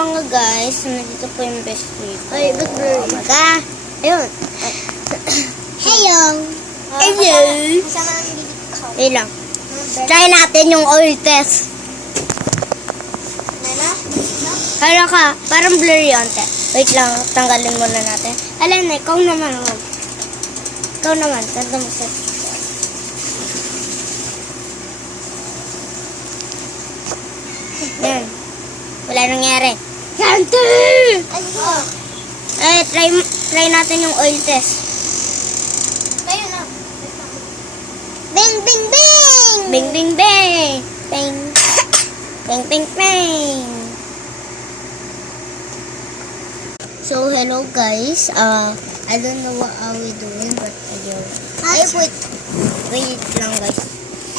mga guys, nandito po yung best friend. Ay, ba't blurry? Ayun. Hello! Hello. Kasama namin dito ko. Ayun lang. Try natin yung oil test. Nana? Hala ka, parang blurry onte. Wait lang, tanggalin muna natin. Alin, ikaw naman. Ikaw naman, tanda mo sa... Yan. Wala nangyari. Yanti! Ay, ito. Eh, try natin yung oil test. Kayo na. Bing, bing, bing! Bing, bing, bing! Bing! Bing, bing, bing! So, hello guys. I don't know what are we doing, but ayun. Wait lang guys.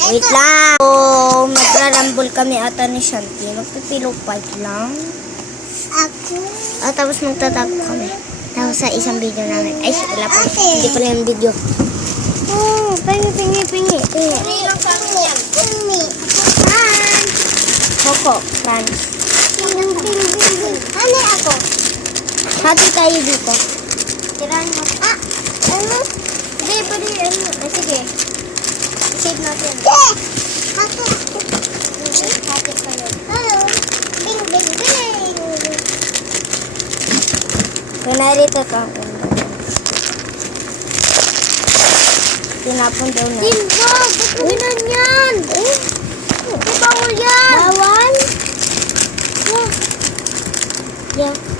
Wait lang! So, magrarambol kami ata ni Shanti. Magpipilo fight lang. Ako. Tapos magtatago kami. Tapos sa isang video namin. Ay, wala pa. Hindi pala yung video. Oh, pingi. Hindi lang sa akin yan. Pingi. Coco, France. Pingi, pingi. Ano ako? Hati tayo dito. Tirahan mo. Ano? Hindi, pwede. Sige. I-save natin. Ako. Hati kayo. Hello. Bing, bing, bing. Pinarito ka. Tinapon daw na. Timba! Ba't mo ginanyan? Bawal yan! Bawal? Yeah.